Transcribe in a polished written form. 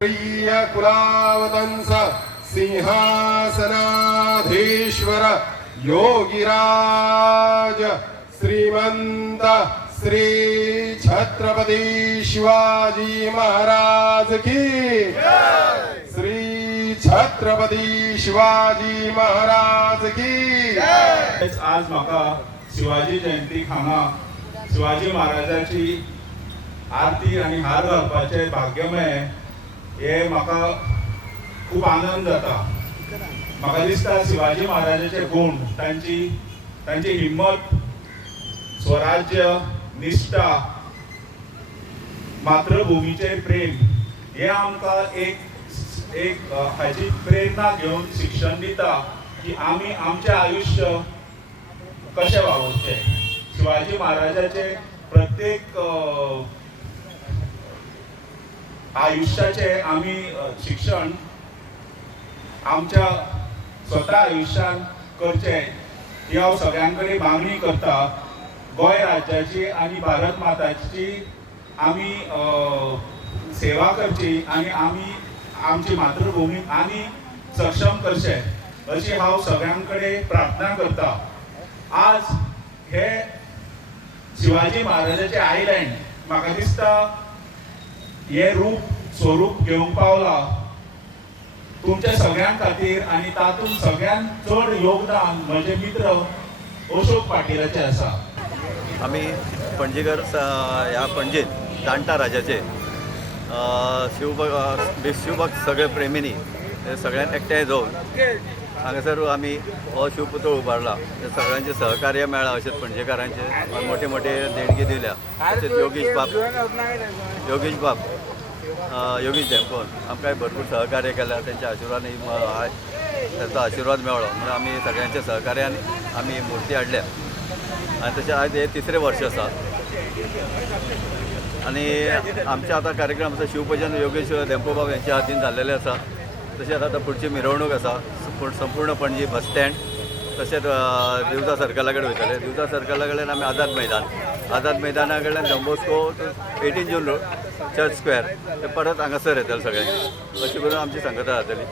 प्रिय कुलावतंस सिंहासनाधीश्वर योगिराज श्रीमंत श्री छत्रपति शिवाजी महाराज की श्री छत्रपति शिवाजी महाराज की। आज म्हाका शिवाजी जयंती हांगा शिवाजी महाराजाची आरती आणि हार घालपाचे भाग्य मेळ्ळें। हे म्हाका खूप आनंद जाता। म्हाका दिसता शिवाजी महाराजाचे गुण तांची हिम्मत, स्वराज्य, निष्ठा, मातृभूमीचे प्रेम हे आमकां एक हाची प्रेरणा घेवन शिक्षण दिता की आमी आमचे आयुष्य कशें वावरचें। शिवाजी महाराजाचे प्रत्येक आयुष्याचे आम्ही शिक्षण आमच्या स्वतः आयुष्यात करचे ही हांव सगळ्यांकडे मागणी करता। गोंय राज्याची आणि भारत माताची आम्ही सेवा करची आणि आम्ही आमची मातृभूमी आणि सक्षम करचे अशी हांव सगळ्यांकडे प्रार्थना करता। आज हे शिवाजी महाराजाचे आयलँड म्हाका दिसता हे स्वरूप घेवंक पावला तुमच्या सगळ्यां खातीर आणि तातूंत सगळ्यांत चड योगदान म्हजे मित्र अशोक पाटीलाचे आसा। आम्ही पणजेकर ह्या पणजेत जाणटा राजाचे शिवभक्त सगळे प्रेमिनी सगळ्यांत एकठांय जावन हांगासर आमी हो शिवपुतळो उबारला। सगळ्यांचे सहकार्य मेळ्ळा, अशेंच पणजेकारांचे मोठे मोठे देणगी दिल्या। तशेंच योगेश डेंपोन आमकां भरपूर सहकार्य केल्या, त्यांच्या आशिर्वादान त्यांचा आशिर्वाद मेळ्ळो म्हणून आमी सगळ्यांच्या सहकार्यान आमी मुर्ती हाडल्या आणि तशें आज हे 3रे वर्ष आसा। आणि आमचे आता कार्यक्रम आसा शिवपूजन योगेश डेंपोबाब यांच्या हातीन जाल्लेले आसा। तशेंच आता पुढची मिरवणूक आसा संपूर्ण पणजी बस स्टँड, तशेंच दिवजा सर्कला कडेन वयतले। दिवजा सर्कला कडल्यान आमी आझाद मैदाना कडल्यान डॉन-बॉस्को 18 जून रोड चर्च स्क्वेअर ते परत हांगासर येतले सगळे। अशी करून आमची संगता जातली।